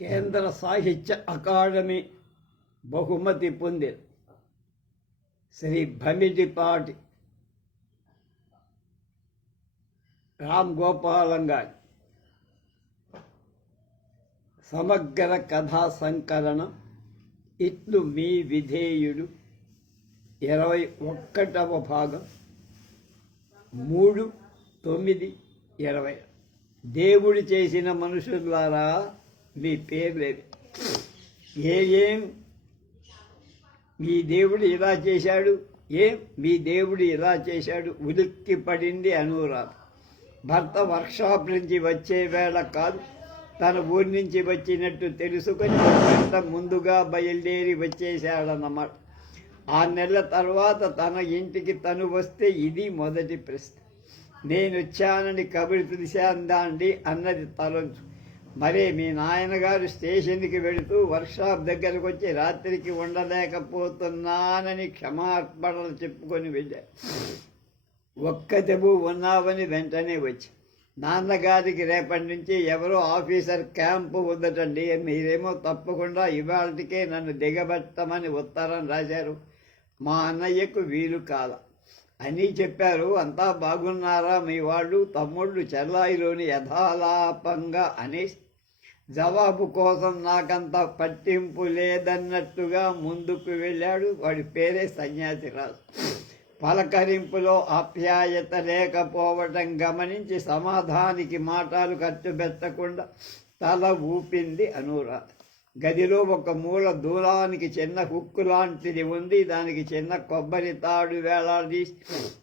కేంద్ర సాహిత్య అకాడమీ బహుమతి పొందిన శ్రీ భమిజిపాటి రామ్ గోపాలం గారి సమగ్ర కథా సంకలనం ఇట్లు మీ విధేయుడు ఇరవై ఒక్కటవ భాగం మూడు తొమ్మిది ఇరవై. దేవుడు చేసిన మనుషులారా మీ పేర్లేదు ఏ ఏం? మీ దేవుడు ఇలా చేశాడు. ఏం మీ దేవుడు ఇలా చేశాడు. ఉలిక్కి పడింది అనురాధ భర్త వర్క్షాప్ నుంచి వచ్చే వేళ కాదు. తన ఊరి నుంచి వచ్చినట్టు తెలుసుకొని భర్త ముందుగా బయలుదేరి వచ్చేశాడన్నమాట. ఆ నెల తర్వాత తన ఇంటికి తను వస్తే ఇది మొదటి ప్రశ్న. నేను వచ్చానని కబురు తెలిసాందా అండి అన్నది తలంచు. మరే మీ నాయనగారు స్టేషన్కి వెళుతూ వర్క్షాప్ దగ్గరకు వచ్చి రాత్రికి ఉండలేకపోతున్నానని క్షమార్పణలు చెప్పుకొని వెళ్ళారు ఒక్క దెబ్బు ఉన్నావని వెంటనే వచ్చి. నాన్నగారికి రేపటి నుంచి ఎవరో ఆఫీసర్ క్యాంపు ఉందటండి. మీరేమో తప్పకుండా ఇవాళకే నన్ను దిగబెట్టమని ఉత్తరం రాశారు. మా అన్నయ్యకు వీలు కాల. అని చెప్పారు. అంతా బాగున్నారా మీ వాళ్ళు? తమ్ముళ్ళు చెల్లాయిలోని యథాలాపంగా అనేసి జవాబు కోసం నాకంత పట్టింపు లేదన్నట్టుగా ముందుకు వెళ్ళాడు. వాడి పేరే సన్యాసిరాజు పలకరింపులో ఆప్యాయత లేకపోవటం గమనించి సమాధానికి మాటలు ఖర్చు పెట్టకుండా తల ఊపింది అనురాధ. గదిలో ఒక మూల దూరానికి చిన్న హుక్కు లాంటిది ఉంది. దానికి చిన్న కొబ్బరి తాడు వేలాడి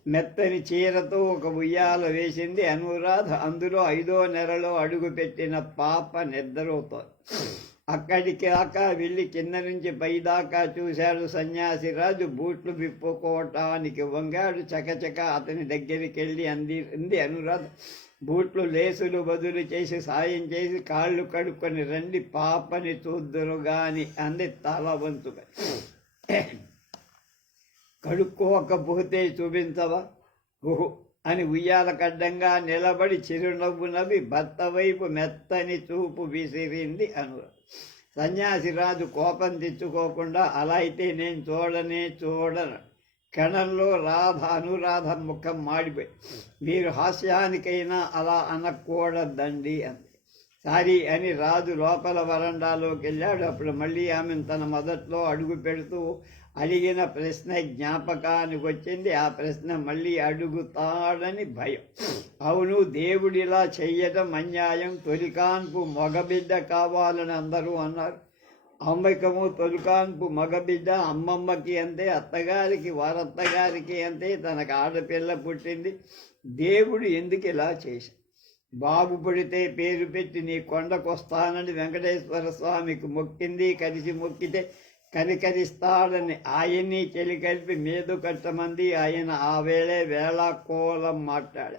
మెత్తని చీరతో ఒక ఉయ్యాల వేసింది అనురాధ. అందులో ఐదో నెలలో అడుగు పెట్టిన పాప నిద్రవుతోంది అక్కడికి దాకా వెళ్ళి కింద నుంచి పైదాకా చూశాడు సన్యాసి రాజు బూట్లు విప్పుకోవటానికి వంగాడు. చకచక అతని దగ్గరికి వెళ్ళి అంది అంది అనురాధ. బూట్లు లేసులు బదులు చేసి సాయం చేసి కాళ్ళు కడుక్కొని రండి. పాపని చూద్దురు గాని అంది తల వంతుగా. కడుక్కోకపోతే చూపించవా? ఓహో అని ఉయ్యాల కడ్డంగా నిలబడి చిరునవ్వు నవ్వి భర్త వైపు మెత్తని చూపు విసిరింది అనురాధ సన్యాసిరాజు కోపం తెచ్చుకోకుండా అలా అయితే నేను చూడనే చూడను. క్షణంలో రాధ అనురాధ ముఖం మాడిపోయి మీరు హాస్యానికైనా అలా అనకూడదండి అంది. సారీ అని రాజు లోపల వరండాలోకి వెళ్ళాడు. అప్పుడు మళ్ళీ ఆమెను తన మొదట్లో అడుగు పెడుతూ అడిగిన ప్రశ్న జ్ఞాపకానికి వచ్చింది. ఆ ప్రశ్న మళ్ళీ అడుగుతాడని భయం. అవును దేవుడిలా చెయ్యటం అన్యాయం. తొలికాన్పు మగబిడ్డ కావాలని అందరూ అన్నారు. అమ్మకము తొలికాన్పు మగబిడ్డ అమ్మమ్మకి అంతే అత్తగారికి వారత్తగారికి అంతే తనకు ఆడపిల్ల పుట్టింది. దేవుడు ఎందుకు ఇలా చేశాడు? బాబు పుడితే పేరు పెట్టి నీ కొండకొస్తానని వెంకటేశ్వర స్వామికి మొక్కింది కలిసి మొక్కితే కనికరిస్తాడని ఆయన్ని చెలి కలిపి మీదు కట్టమంది. ఆయన ఆ వేళే వేళ కోలం మాట్లాడ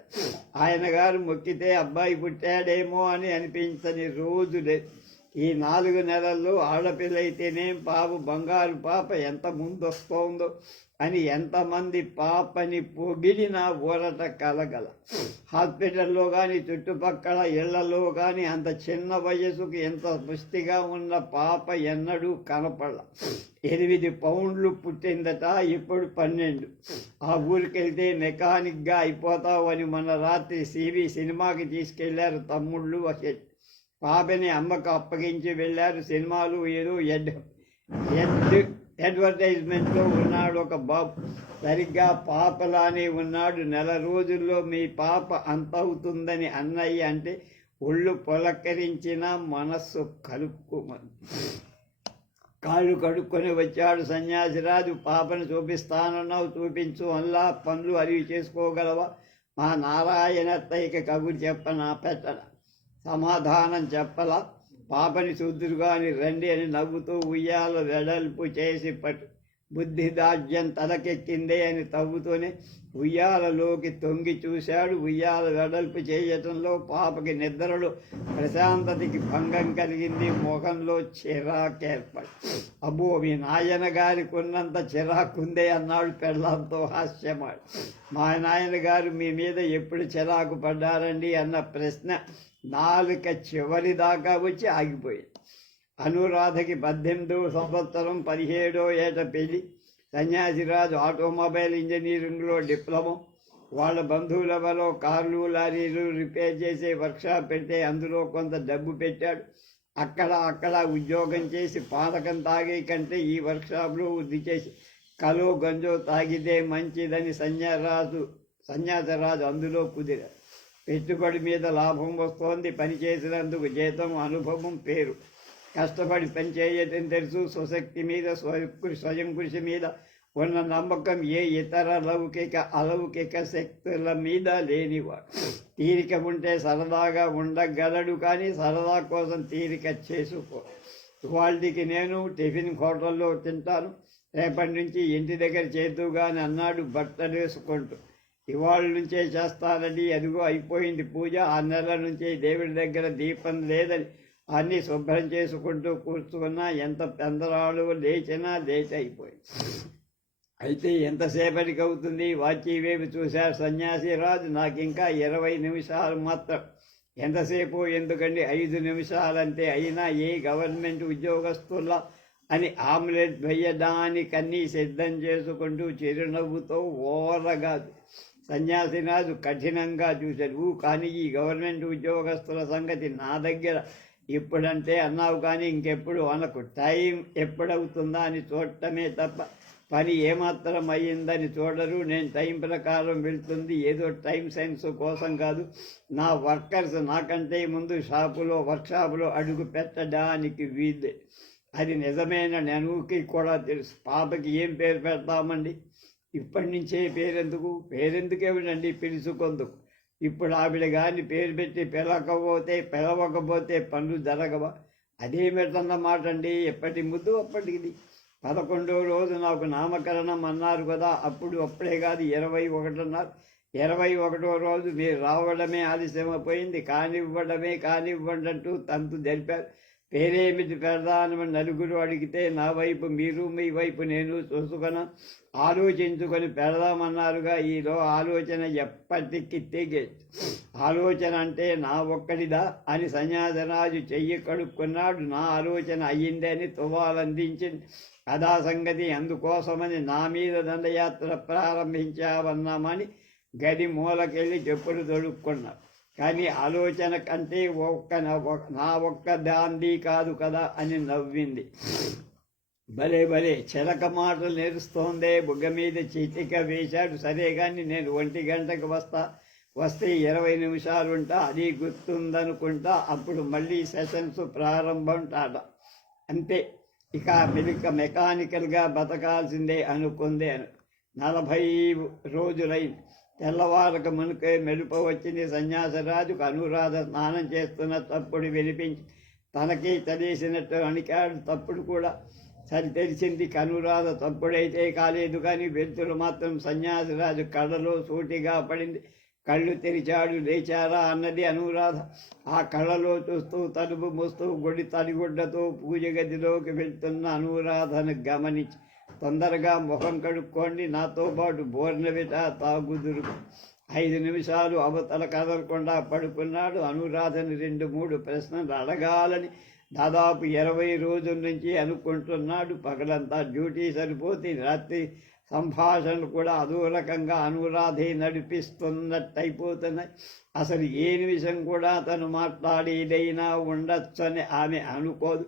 ఆయన గారు మొక్కితే అబ్బాయి పుట్టాడేమో అని అనిపించని రోజు లేదు. ఈ నాలుగు నెలల్లో ఆడపిల్ల అయితేనేం పాపు బంగారు పాప ఎంత ముందొస్తోందో అని ఎంతమంది పాపని పొగిడినా ఊరట కలగల. హాస్పిటల్లో కానీ చుట్టుపక్కల ఇళ్ళలో కానీ అంత చిన్న వయసుకు ఎంత పుష్టిగా ఉన్న పాప ఎన్నడూ కనపడ ఎనిమిది పౌండ్లు పుట్టిందట ఇప్పుడు పన్నెండు. ఆ ఊరికెళ్తే మెకానిక్గా అయిపోతావు అని మన రాత్రి సివి సినిమాకి తీసుకెళ్ళారు తమ్ముళ్ళు ఒక పాపని అమ్మకు అప్పగించి వెళ్ళారు. సినిమాలు ఏదో ఎడ్ ఎడ్ అడ్వర్టైజ్మెంట్లో ఉన్నాడు ఒక బాబు. సరిగ్గా పాపలానే ఉన్నాడు. నెల రోజుల్లో మీ పాప అంతవుతుందని అన్నయ్య అంటే ఒళ్ళు పొలకరించిన మనస్సు కలుపు కాళ్ళు కడుక్కొని వచ్చాడు. సన్యాసిరాజు పాపను చూపిస్తానన్నావు చూపించు అల్లా పనులు అరివి చేసుకోగలవా? మా నారాయణ నారాయణత్తయ్యకి కబురు చెప్పనా పెట్టనా? సమాధానం చెప్పల. పాపని చూద్దురుగాని రండి అని నవ్వుతూ ఉయ్యాల వెడల్పు చేసి పట్టు బుద్ధి దాడ్యం తలకెక్కిందే అని తవ్వుతూనే ఉయ్యాలలోకి తొంగి చూశాడు. ఉయ్యాల వెడల్పు చేయటంలో పాపకి నిద్రలో ప్రశాంతతకి భంగం కలిగింది. ముఖంలో చిరాకేర్పడి అబ్బో మీ నాయన గారికి ఉన్నంత చిరాకుందే అన్నాడు పెళ్ళంతో హాస్యమాడు మా నాయన గారు మీ మీద ఎప్పుడు చిరాకు పడ్డారండి అన్న ప్రశ్న నాలుక చివరి దాకా వచ్చి ఆగిపోయింది. అనురాధకి పద్దెనిమిదవ సంవత్సరం పదిహేడో ఏట పెళ్ళి. సన్యాసిరాజు ఆటోమొబైల్ ఇంజనీరింగ్లో డిప్లొమా. వాళ్ళ బంధువుల కార్లు లారీలు రిపేర్ చేసే వర్క్షాప్ పెడితే అందులో కొంత డబ్బు పెట్టాడు. అక్కడ అక్కడ ఉద్యోగం చేసి పానకం తాగే కంటే ఈ వర్క్షాప్లో వృద్ధి చేసి కలో గంజో తాగితే మంచిదని సన్యారాజు సన్యాసరాజు అందులో కుదిరాడు. పెట్టుబడి మీద లాభం వస్తోంది. పని చేసినందుకు జీతం అనుభవం పేరు. కష్టపడి పని చేయటం తెలుసు. స్వశక్తి మీద స్వయం స్వయం కృషి మీద ఉన్న నమ్మకం ఏ ఇతర లౌకిక అలౌకిక శక్తుల మీద లేనివాడు. తీరిక ఉంటే సరదాగా ఉండగలడు కానీ సరదా కోసం తీరిక చేసుకో. వాళ్ళకి నేను టిఫిన్ హోటల్లో తింటాను. రేపటి నుంచి ఇంటి దగ్గర చేద్దుగాని అన్నాడు బట్టలు వేసుకుంటూ ఇవాళ నుంచే చేస్తానని అదిగో అయిపోయింది పూజ. ఆ నెల నుంచే దేవుడి దగ్గర దీపం లేదని అన్నీ శుభ్రం చేసుకుంటూ కూర్చున్నా ఎంత పెందరాలు లేచినా లేచి అయిపోయింది. అయితే ఎంతసేపటికి అవుతుంది? వాచి వేపు చూశారు సన్యాసి రాజు. నాకు ఇంకా ఇరవై నిమిషాలు మాత్రం. ఎంతసేపు? ఎందుకండి ఐదు నిమిషాలంటే అయినా ఏ గవర్నమెంట్ ఉద్యోగస్తుల అని ఆమ్లెట్ వేయడానికన్నీ సిద్ధం చేసుకుంటూ చిరునవ్వుతో ఓరగా సన్యాసిరాజు కఠినంగా చూశాడు. ఊ కానీ ఈ గవర్నమెంట్ ఉద్యోగస్తుల సంగతి నా దగ్గర ఇప్పుడంటే అన్నావు కానీ ఇంకెప్పుడు అనకు. టైం ఎప్పుడవుతుందా అని చూడటమే తప్ప పని ఏమాత్రం అయ్యిందని చూడరు. నేను టైం ప్రకారం వెళ్తుంది. ఏదో టైం సైన్స్ కోసం కాదు. నా వర్కర్స్ నాకంటే ముందు షాపులో వర్క్షాపులో అడుగు పెట్టడానికి వీలే అది నిజమైన నెనుకి కూడా తెలుసు. పాపకి ఏం పేరు పెడతామండి? ఇప్పటి నుంచే పేరెందుకు? పేరెందుకే ఏమిటండి పిలుచుకొందుకు ఇప్పుడు ఆవిడ కానీ పేరు పెట్టి పిలవకపోతే పిలవకపోతే పనులు జరగవా? అదేమిటన్నమాట అండి ఎప్పటి ముద్దు అప్పటికిది పదకొండో రోజు నాకు నామకరణం అన్నారు కదా అప్పుడు అప్పుడే కాదు ఇరవై ఒకటి అన్నారు ఇరవై ఒకటో రోజు మీరు రావడమే ఆలస్యమైపోయింది. కానివ్వడమే కానివ్వండి అంటూ తంతు జరిపారు పేరేమిటి పెడదానమని నలుగురు అడిగితే నా వైపు మీరు మీ వైపు నేను చూసుకొని. ఆలోచించుకొని పెడదామన్నారుగా ఈలో ఆలోచన ఎప్పటికీ తెగే ఆలోచన అంటే నా ఒక్కడిదా అని సన్యాసరాజు చెయ్యి కడుక్కున్నాడు. నా ఆలోచన అయ్యిందని తువాలందించింది. అదా సంగతి అందుకోసమని నా మీద దండయాత్ర ప్రారంభించావన్నామని గది మూలకెళ్ళి చెప్పులు తొడుక్కున్నాడు కానీ ఆలోచన కంటే ఒక్క నా ఒక్క దాంది కాదు కదా అని నవ్వింది. భలే భలే చిలక మాటలు నేరుస్తోందే బుగ్గ మీద చీటిక వేశాడు. సరే కానీ నేను ఒంటి గంటకు వస్తా వస్తే ఇరవై నిమిషాలు ఉంటా అది గుర్తుందనుకుంటా అప్పుడు మళ్ళీ సెషన్స్ ప్రారంభం టాట అంతే ఇక మెలిక మెకానికల్గా బతకాల్సిందే అనుకుందే. నలభై రోజులైంది. తెల్లవారక మునుకే మెరుపు వచ్చింది సన్యాసరాజుకు అనురాధ స్నానం చేస్తున్న తప్పుడు వినిపించి తనకి తెలిసినట్టు అణికాడు తప్పుడు కూడా సరి తెలిసింది కనురాధ తప్పుడైతే కాలేదు కానీ వెంతులు మాత్రం సన్యాసిరాజు కళ్ళలో సూటిగా పడింది. కళ్ళు తెరిచాడు లేచారా అన్నది అనురాధ. ఆ కళ్ళలో చూస్తూ తలుపు మూస్తూ గుడి తడిగుడ్డతో పూజ గదిలోకి వెళ్తున్న అనురాధను గమనించి తొందరగా ముఖం కడుక్కోండి. నాతో పాటు బోర్నవిట తాగుదురు. ఐదు నిమిషాలు అవతల కదలకుండా పడుకున్నాడు. అనురాధని రెండు మూడు ప్రశ్నలు అడగాలని దాదాపు ఇరవై రోజుల నుంచి అనుకుంటున్నాడు. పగలంతా డ్యూటీ సరిపోతే రాత్రి సంభాషణలు కూడా అదో రకంగా అనురాధే నడిపిస్తున్నట్టయిపోతున్నాయి. అసలు ఏ నిమిషం కూడా తను మాట్లాడేదైనా ఉండొచ్చని ఆమె అనుకోదు.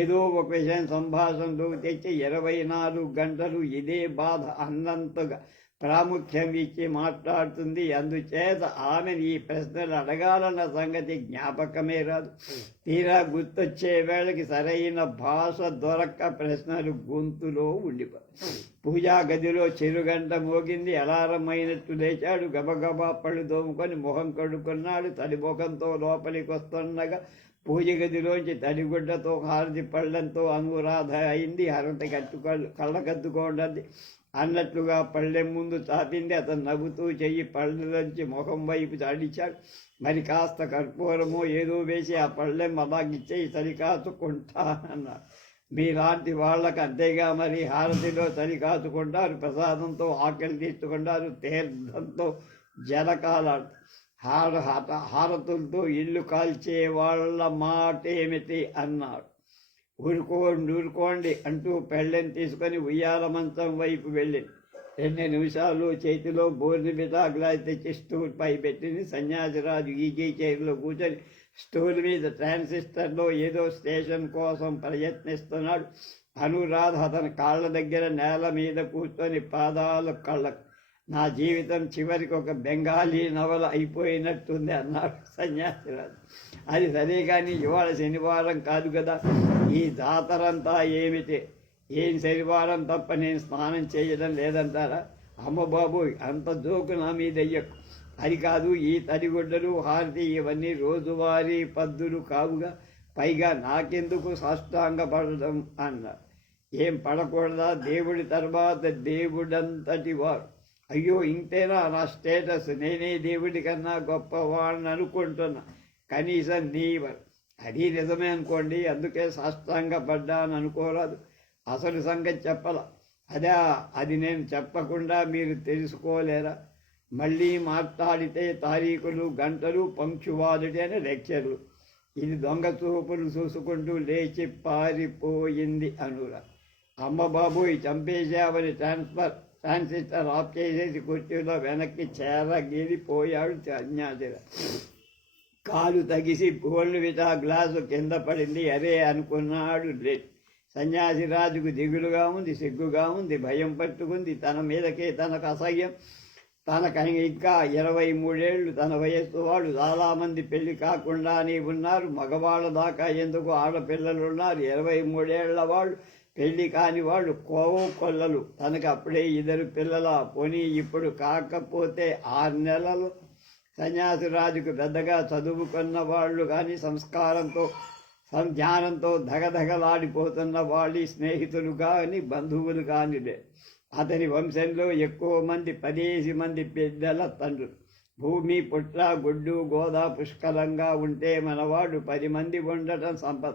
ఏదో ఒక విషయం సంభాషణలో తెచ్చి ఇరవై నాలుగు గంటలు ఇదే బాధ అన్నంతగా ప్రాముఖ్యం ఇచ్చి మాట్లాడుతుంది. అందుచేత ఆమెను ఈ ప్రశ్నలు అడగాలన్న సంగతి జ్ఞాపకమే రాదు. తీరా గుర్తొచ్చే వేళకి సరైన భాష దొరక్క ప్రశ్నలు గొంతులో ఉండిపో పూజా గదిలో చెరుగంట మోగింది. అలారం అయినట్టు లేచాడు. గబగబా పళ్ళు దోముకొని మొహం కడుక్కున్నాడు. తడి ముఖంతో లోపలికి వస్తుండగా పూజ గదిలోంచి తడిగుడ్డతో హారతి పళ్ళంతో అనురాధ అయింది. హరతి కట్టుకోళ్ళు కళ్ళకద్దుకోండి అన్నట్లుగా పళ్ళెం ముందు చాపింది అతను నవ్వుతూ చెయ్యి పళ్ళలోంచి ముఖం వైపు చాడిచ్చాడు మరి కాస్త కర్పూరమో ఏదో వేసి ఆ పళ్ళెం అలాగిచ్చేయి సరికాచుకుంటా అన్నారు మీలాంటి వాళ్ళకు అంతేగా మరి? హారతిలో సరికాచుకుంటారు ప్రసాదంతో ఆకలి తీర్చుకుంటారు తీర్థంతో జలకాలాడు హార హారతులతో ఇల్లు కాల్చే వాళ్ళ మాట ఏమిటి అన్నాడు. ఊరుకోండి ఊరుకోండి అంటూ పెళ్ళని తీసుకొని ఉయ్యాల మంచం వైపు వెళ్ళింది. రెండు నిమిషాలు చేతిలో బోర్ని గ్లాస్ తెచ్చి స్టూల్ పై పెట్టింది. సన్యాసిరాజు ఈజీ చైర్లో కూర్చొని స్టూల్ మీద ట్రాన్సిస్టర్లో ఏదో స్టేషన్ కోసం ప్రయత్నిస్తున్నాడు. అనురాధ అతని కాళ్ళ దగ్గర నేల మీద కూర్చొని పాదాలు కళ్ళకు నా జీవితం చివరికి ఒక బెంగాలీ నవల అయిపోయినట్టుంది అన్నాడు సన్యాసిరాజు. అది సరే కానీ ఇవాళ శనివారం కాదు కదా. ఈ జాతరంతా ఏమిటి? ఏం శనివారం తప్ప నేను స్నానం చేయడం లేదంటారా? అమ్మ బాబు అంత జోకు నా మీద అయ్యకు అది కాదు ఈ తడిగుడ్డలు హారతి ఇవన్నీ రోజువారీ పద్దులు కావుగా. పైగా నాకెందుకు సాష్టాంగపడడం అన్నారు. ఏం పడకూడదా? దేవుడి తర్వాత దేవుడంతటి వారు అయ్యో ఇంతేనా నా స్టేటస్? నేనే దేవుడి కన్నా గొప్పవాడిని అనుకుంటున్నా. కనీసం నీవర్ అది నిజమే అనుకోండి అందుకే సాష్టాంగ పడ్డాను అనుకోరాదు. అసలు సంగతి చెప్పాల. అదే అది నేను చెప్పకుండా మీరు తెలుసుకోలేరా? మళ్ళీ మాట్లాడితే తారీఖులు గంటలు పంక్చువాలిటీ అని లెక్చర్లు. ఇది దొంగ చూపులు చూసుకుంటూ లేచి పారిపోయింది అనురా. అమ్మ బాబోయ్ చంపేశావని ట్రాన్స్ఫర్. ట్రాన్సిస్టర్ ఆఫ్ చేసేసి కుర్చీలో వెనక్కి చేరగిరిపోయాడు సన్యాసిరా కాలు తగిసి గోళ్ళు విట గ్లాసు కింద పడింది. అరే అనుకున్నాడు లే సన్యాసిరాజుకు దిగులుగా ఉంది సిగ్గుగా ఉంది భయం పట్టుకుంది. తన మీదకే తనకు అసహ్యం. తనక ఇంకా ఇరవై మూడేళ్ళు తన వయస్సు వాళ్ళు చాలామంది పెళ్ళి కాకుండానే ఉన్నారు. మగవాళ్ళ దాకా ఎందుకు ఆడపిల్లలు ఉన్నారు? ఇరవై మూడేళ్ళ వాళ్ళు పెళ్ళి కాని వాళ్ళు కోవ కొల్లలు. తనకు అప్పుడే ఇద్దరు పిల్లల. పోనీ ఇప్పుడు కాకపోతే ఆరు నెలలు సన్యాసిరాజుకు పెద్దగా చదువుకున్న వాళ్ళు కానీ సంస్కారంతో సంధ్యానంతో ధగధగలాడిపోతున్న వాళ్ళు స్నేహితులు కానీ బంధువులు కానిలే అతని వంశంలో ఎక్కువ మంది పదేసి మంది పెద్దల తండ్రులు. భూమి పుట్ల గుడ్డు గోదా పుష్కలంగా ఉంటే మనవాడు పది మంది ఉండటం సంపద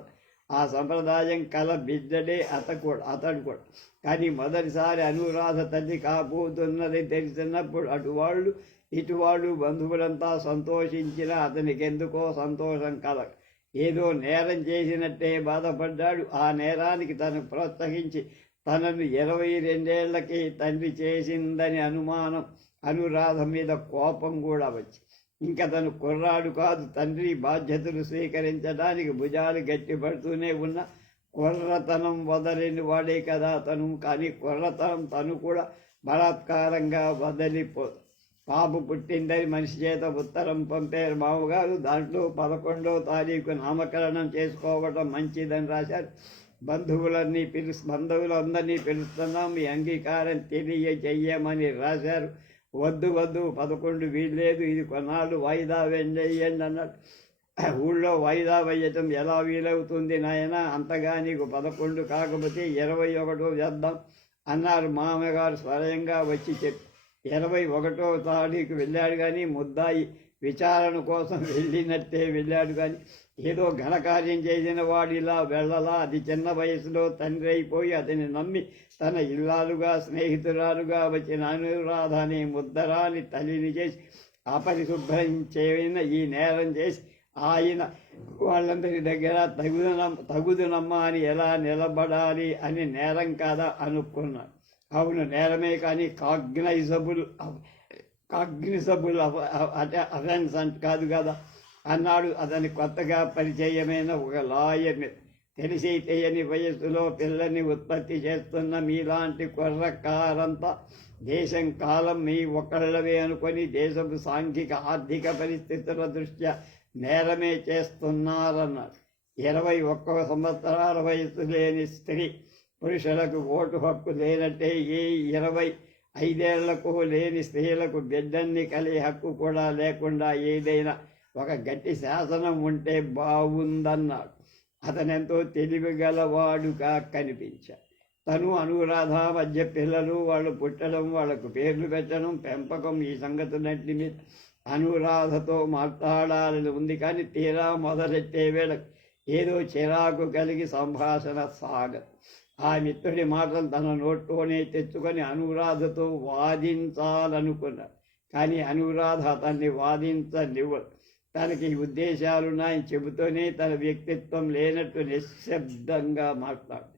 ఆ సంప్రదాయం కల బిడ్డడే అతకూడ అతడు కూడా. కానీ మొదటిసారి అనురాధ తల్లి కాబోతున్నది తెలిసినప్పుడు అటువాళ్ళు ఇటువాళ్ళు బంధువులంతా సంతోషించిన అతనికి ఎందుకో సంతోషం కల. ఏదో నేరం చేసినట్టే బాధపడ్డాడు. ఆ నేరానికి తను ప్రోత్సహించి తనను ఇరవై రెండేళ్ళకి తండ్రి చేసిందని అనుమానం అనురాధ మీద కోపం కూడా వచ్చింది. ఇంకా తను కుర్రాడు కాదు తండ్రి బాధ్యతలు స్వీకరించడానికి భుజాలు గట్టిపడుతూనే ఉన్న కుర్రతనం వదలని వాడే కదా తను. కానీ కుర్రతనం తను కూడా బలాత్కారంగా వదలిపోదు పాపు పుట్టిందని మనిషి చేత ఉత్తరం పంపారు మామగారు దాంట్లో పదకొండో తారీఖు నామకరణం చేసుకోవడం మంచిదని రాశారు. బంధువులన్నీ పిలుసు బంధువులందరినీ పిలుస్తున్నాం మీ అంగీకారం తెలియ చెయ్యమని రాశారు. వద్దు వద్దు పదకొండు వీల్లేదు ఇది కొన్నాళ్ళు వాయిదా వెళ్ళయ్యండి అన్నాడు. ఊళ్ళో వాయిదా వేయటం ఎలా వీలవుతుంది నాయన? అంతగా నీకు పదకొండు కాకపోతే ఇరవై ఒకటో చేద్దాం అన్నారు మామగారు స్వయంగా వచ్చి చెప్పి. ఇరవై ఒకటో తారీఖు వెళ్ళాడు కానీ ముద్దాయి విచారణ కోసం వెళ్ళినట్టే వెళ్ళాడు కానీ ఏదో ఘనకార్యం చేసిన వాడిలా వెళ్ళలా. అది చిన్న వయసులో తండ్రి అయిపోయి అతని నమ్మి తన ఇల్లాలుగా స్నేహితురాలుగా వచ్చిన అనురాధ అనే ముద్దరాని తల్లిని చేసి అపరిశుభ్రం చేయన ఈ నేరం చేసి ఆయన వాళ్ళందరి దగ్గర తగుదనం తగుదునమ్మా అని ఎలా నిలబడాలి అని నేరం కాదా అనుకున్నాను అవును నేరమే కానీ కాగ్నైజబుల్ కాగ్నిజబుల్ అఫెన్స్ అంటే కాదు కదా. అన్నాడు అతని కొత్తగా పరిచయమైన ఒక లాయర్ తెలిసి తెలియని వయస్సులో పిల్లని ఉత్పత్తి చేస్తున్న మీలాంటి కుర్రకారంతా దేశం కాలం మీ ఒకళ్ళవే అనుకొని దేశపు సాంఘిక ఆర్థిక పరిస్థితుల దృష్ట్యా నేరమే చేస్తున్నారన్నారు ఇరవై ఒక్క సంవత్సరాల వయస్సు లేని స్త్రీ పురుషులకు ఓటు హక్కు లేనట్టే ఏ ఇరవై ఐదేళ్ళకు లేని స్త్రీలకు బిడ్డన్ని కలిగే హక్కు కూడా లేకుండా ఏదైనా ఒక గట్టి శాసనం ఉంటే బాగుందన్నాడు. అతనెంతో తెలివిగలవాడుగా కనిపించాడు తను అనురాధ మధ్య పిల్లలు వాళ్ళు పుట్టడం వాళ్ళకు పేర్లు పెట్టడం పెంపకం ఈ సంగతులన్నింటి మీద అనురాధతో మాట్లాడాలని ఉంది కానీ తీరా మొదలెట్టే వేళ ఏదో చిరాకు కలిగి సంభాషణ సాగదు. ఆ మిత్రుడి మాటలు తన నోట్లోనే తెచ్చుకొని అనురాధతో వాదించాలనుకున్నాడు. కానీ అనురాధ అతన్ని వాదించనివ్వదు. తనకి ఉద్దేశాలు ఉన్నాయని చెబుతూనే తన వ్యక్తిత్వం లేనట్టు నిశ్శబ్దంగా మాట్లాడు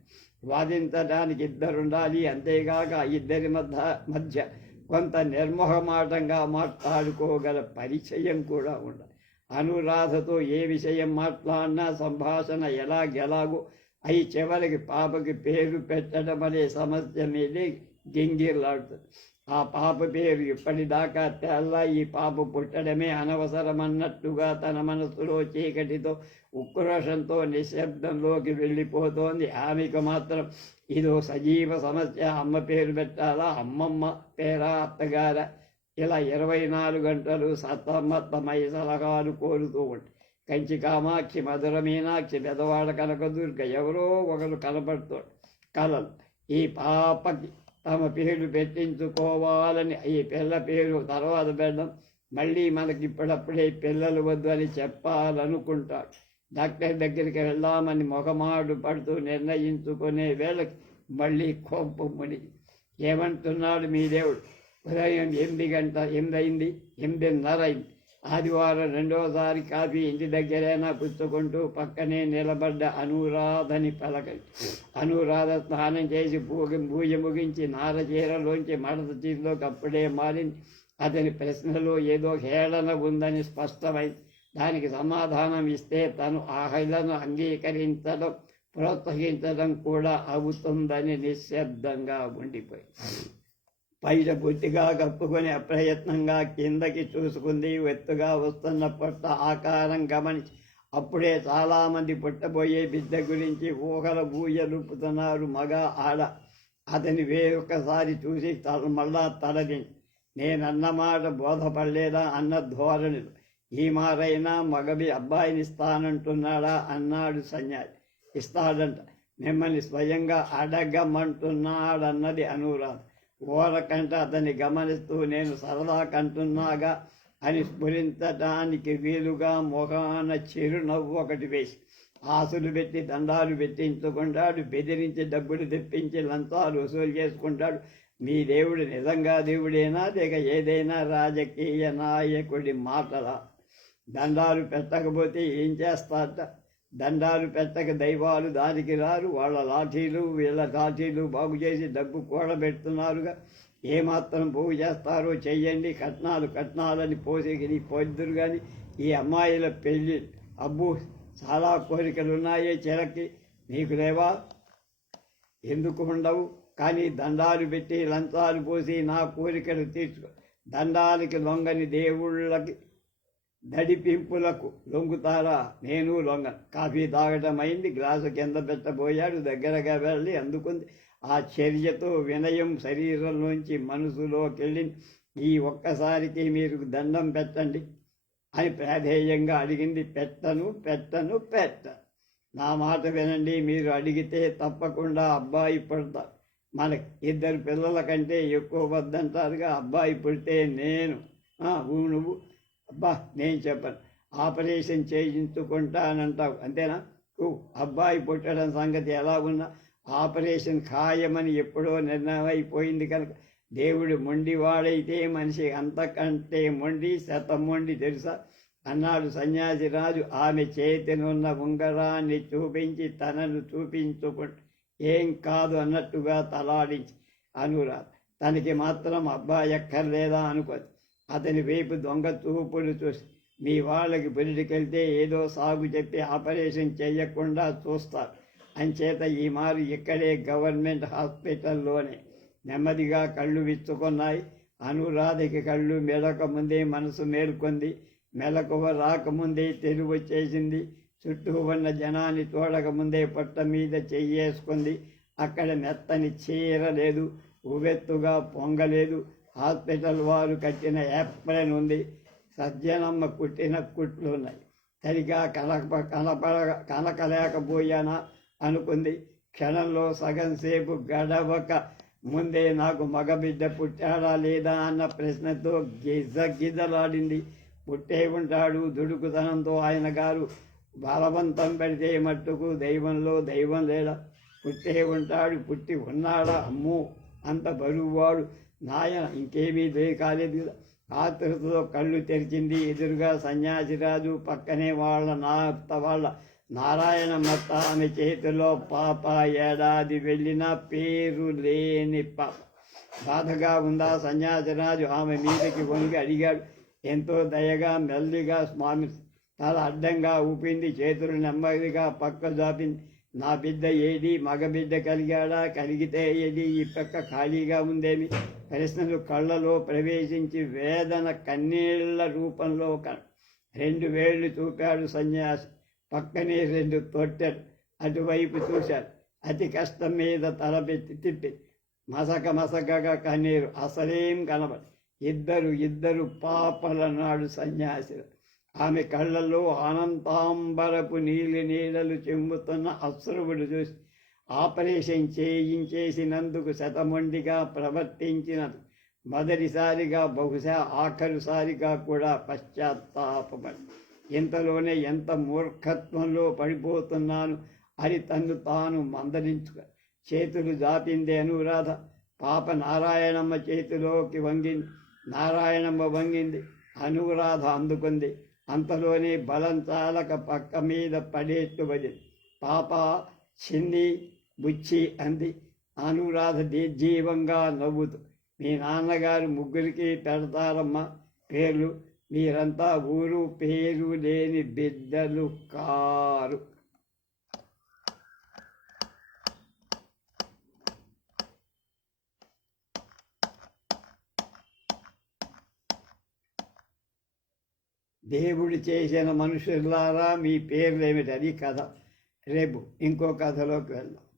వాదించడానికి ఇద్దరుండాలి అంతేగాక ఇద్దరి మధ్య మధ్య కొంత నిర్మోహమాటంగా మాట్లాడుకోగల పరిచయం కూడా ఉండాలి. అనురాధతో ఏ విషయం మాట్లాడినా సంభాషణ ఎలాగెలాగో అయి చివరికి పాపకి పేరు పెట్టడం అనే సమస్య మీదే గింగిర్లాడుతుంది. ఆ పాప పేరు ఇప్పటిదాకా తెల్ల. ఈ పాప పుట్టడమే అనవసరమన్నట్టుగా తన మనసులో చీకటితో ఉక్రోషంతో నిశ్శబ్దంలోకి వెళ్ళిపోతోంది. ఆమెకు మాత్రం ఇదో సజీవ సమస్య. అమ్మ పేరు పెట్టాలా? అమ్మమ్మ పేరా? అత్తగారా? ఇలా ఇరవై నాలుగు గంటలు సతమతమై సలహాలు కోరుతూ ఉంటాయి కంచి కామాక్షి మధుర మీనాక్షి పెదవాడ కనకదుర్గ ఎవరో ఒకరు కనపడుతాడు కలలు. ఈ పాపకి తమ పేరు పెట్టించుకోవాలని ఈ పిల్ల పేరు తర్వాత పెడదాం. మళ్ళీ మనకి ఇప్పుడప్పుడే పిల్లలు వద్దు అని చెప్పాలనుకుంటాడు. డాక్టర్ దగ్గరికి వెళ్దామని మొగమాడు పడుతూ నిర్ణయించుకునే వేళకి మళ్ళీ కోపం ముని ఏమంటున్నాడు మీ దేవుడు? ఉదయం ఎనిమిది గంట ఎనిమిది అయింది? ఎనిమిదిన్నర అయింది. ఆదివారం రెండోసారి కాఫీ ఇంటి దగ్గరైనా పుచ్చుకుంటూ పక్కనే నిలబడ్డ అనురాధని పలక అనురాధ స్నానం చేసి పూగ పూజ ముగించి నార చీరలోంచి మడత చీరలోకి అప్పుడే మారింది. అతని ప్రశ్నలో ఏదో హేళన ఉందని స్పష్టమై దానికి సమాధానం ఇస్తే తను ఆ హేళను అంగీకరించడం ప్రోత్సహించడం కూడా అవుతుందని నిశ్శబ్దంగా ఉండిపోయింది. పైన బొత్తిగా కప్పుకొని అప్రయత్నంగా కిందకి చూసుకుంది ఎత్తుగా వస్తున్న పొట్ట ఆకారం గమనించి. అప్పుడే చాలామంది పుట్టబోయే బిడ్డ గురించి ఊహల బూయలుపుతున్నారు మగ ఆడ. అతని వేరొకసారి చూసి తల మళ్ళా తలదించి. నేనన్నమాట బోధపడలేదా అన్న ధోరణి ఈ మారైనా మగబి అబ్బాయిని ఇస్తానంటున్నాడా అన్నాడు సన్యాసి. ఇస్తాడంట. మిమ్మల్ని స్వయంగా అడగమంటున్నాడన్నది అనురాధ. ఓరకంట అతన్ని గమనిస్తూ నేను సరదా కంటున్నాగా అని స్ఫురించటానికి వీలుగా మొఖాన చిరునవ్వు ఒకటి వేసి ఆశలు పెట్టి దండాలు పెట్టించుకుంటాడు బెదిరించి డబ్బులు తెప్పించి లంచాలు వసూలు చేసుకుంటాడు. మీ దేవుడు నిజంగా దేవుడేనా? లేక ఏదైనా రాజకీయ నాయకుడి మాటల? దండాలు పెట్టకపోతే ఏం చేస్తారట దండాలు పెట్టక దైవాలు దానికి రారు. వాళ్ళ లాఠీలు వీళ్ళ లాఠీలు బాగు చేసి డబ్బు కూడబెడుతున్నారుగా. ఏమాత్రం పోగు చేస్తారో చెయ్యండి. కట్నాలు కట్నాలని పోసి పొద్దురు కానీ ఈ అమ్మాయిల పెళ్ళి అబ్బు చాలా కోరికలు ఉన్నాయే చిరకి నీకు లేవా? ఎందుకు ఉండవు? కానీ దండాలు పెట్టి లంచాలు పోసి నా కోరికలు తీర్చుకో దండాలకి లొంగని దేవుళ్ళకి దడిపింపులకు లొంగుతారా? నేను లొంగ. కాఫీ తాగటమైంది. అయింది గ్లాసు కింద పెట్టబోయాడు. దగ్గరగా వెళ్ళి అందుకుంది. ఆ చర్యతో వినయం శరీరంలోంచి మనసులోకి వెళ్ళి ఈ ఒక్కసారికి మీరు దండం పెట్టండి అని ప్రాధేయంగా అడిగింది. పెట్టను పెట్టను పెట్ట. నా మాట వినండి. మీరు అడిగితే తప్పకుండా అబ్బాయి పుడతా. మనకి ఇద్దరు పిల్లల కంటే ఎక్కువ వద్దంటారుగా. అబ్బాయి పుడితే నేను. ఊ నువ్వు అబ్బా నేను చెప్పను. ఆపరేషన్ చేయించుకుంటానంటావు అంతేనా? ఓ అబ్బాయి పుట్టడం సంగతి ఎలా ఉన్నా ఆపరేషన్ ఖాయమని ఎప్పుడో నిర్ణయం అయిపోయింది కనుక దేవుడు మొండివాడైతే మనిషి అంతకంటే మొండి శతం మొండి తెలుసా? అన్నాడు సన్యాసి రాజు. ఆమె చేతినున్న ఉంగరాన్ని చూపించి తనను చూపించుకుంటూ. ఏం కాదు అన్నట్టుగా తలాడించి అనురాధ తనకి మాత్రం అబ్బాయి ఎక్కర్లేదా అనుకోదు అతని వైపు దొంగ చూపులు చూసి మీ వాళ్ళకి బయటికెళ్తే ఏదో సాగు చెప్పి ఆపరేషన్ చేయకుండా చూస్తారు. అంచేత ఈ మారు ఇక్కడే గవర్నమెంట్ హాస్పిటల్లోనే. నెమ్మదిగా కళ్ళు విచ్చుకున్నాయి. అనురాధకి కళ్ళు మెలక ముందే మనసు మేల్కొంది. మెలకువ రాకముందే తెలివి వచ్చేసింది. చుట్టూ ఉన్న జనాన్ని చూడకముందే పొట్ట మీద చెయ్యేసుకుంది. అక్కడ మెత్తని చీర లేదు. ఉవెత్తుగా పొంగలేదు. హాస్పిటల్ వారు కట్టిన ఏప్రన్ ఉంది సజ్జనమ్మ కుట్టిన కుట్లు ఉన్నాయి. సరిగా కనప కనపడ కనకలేకపోయానా అనుకుంది. క్షణంలో సగం సేపు గడవక ముందే నాకు మగబిడ్డ పుట్టాడా లేదా అన్న ప్రశ్నతో గిజ గిజలాడింది. పుట్టే ఉంటాడు దుడుకుతనంతో ఆయన గారు బలవంతం పెడితే మట్టుకు దైవంలో దైవం లేడా? పుట్టే ఉంటాడు పుట్టి ఉన్నాడా? అమ్మో! అంత బరువువాడు నాయన ఇంకేమీ కాలేదు కదా ఆతృతతో కళ్ళు తెరిచింది ఎదురుగా సన్యాసిరాజు పక్కనే వాళ్ళ నా వాళ్ళ నారాయణ మత్త ఆమె చేతిలో పాప ఏడాది వెళ్ళిన పేరు లేని పాప. బాధగా ఉందా సన్యాసిరాజు? ఆమె మీదకి వంగి అడిగాడు. ఎంతో దయగా మెల్లిగా స్వామి తల అడ్డంగా ఊపింది. చేతులు నెమ్మదిగా పక్క జాపింది. నా బిడ్డ ఏది? మగ బిడ్డ కలిగాడా? కలిగితే ఏది? ఈ పక్క ఖాళీగా ఉందేమి? ప్రశ్నలు కళ్ళలో ప్రవేశించి వేదన కన్నీళ్ళ రూపంలో క- రెండు వేళ్ళు చూపాడు సన్యాసి. పక్కనే రెండు తొట్టెలు అటువైపు చూశాడు అతి కష్టం మీద తలపెట్టి తిప్పి మసక మసకగా కన్నీరు అసలేం కనబడి ఇద్దరు ఇద్దరు పాపల నాడు సన్యాసి ఆమె కళ్ళల్లో అనంతాంబరపు నీలి నీడలు చెంబుతున్న అశ్రువుడు చూసి ఆపరేషన్ చేయించేసినందుకు శతమొండిగా ప్రవర్తించిన మొదటిసారిగా బహుశా ఆఖరిసారిగా కూడా పశ్చాత్తాపడి ఇంతలోనే ఎంత మూర్ఖత్వంలో పడిపోతున్నాను అని తన్ను తాను మందలించుక చేతులు జాపింది అనురాధ. పాప నారాయణమ్మ చేతిలోకి వంగింది. నారాయణమ్మ వంగింది. అనురాధ అందుకుంది. అంతలోనే బలం చాలక పక్క మీద పడేట్టు పడింది. పాప చిన్ని బుచ్చి అంది. అనురాధ నిర్జీవంగా నవ్వుతూ మీ నాన్నగారు ముగ్గురికి పెడతారమ్మా పేర్లు. మీరంతా ఊరు పేరు లేని బిడ్డలు కారు. దేవుడు చేసిన మనుషులారా మీ పేర్లు అది కథ. రేపు ఇంకో కథలోకి వెళ్దాం.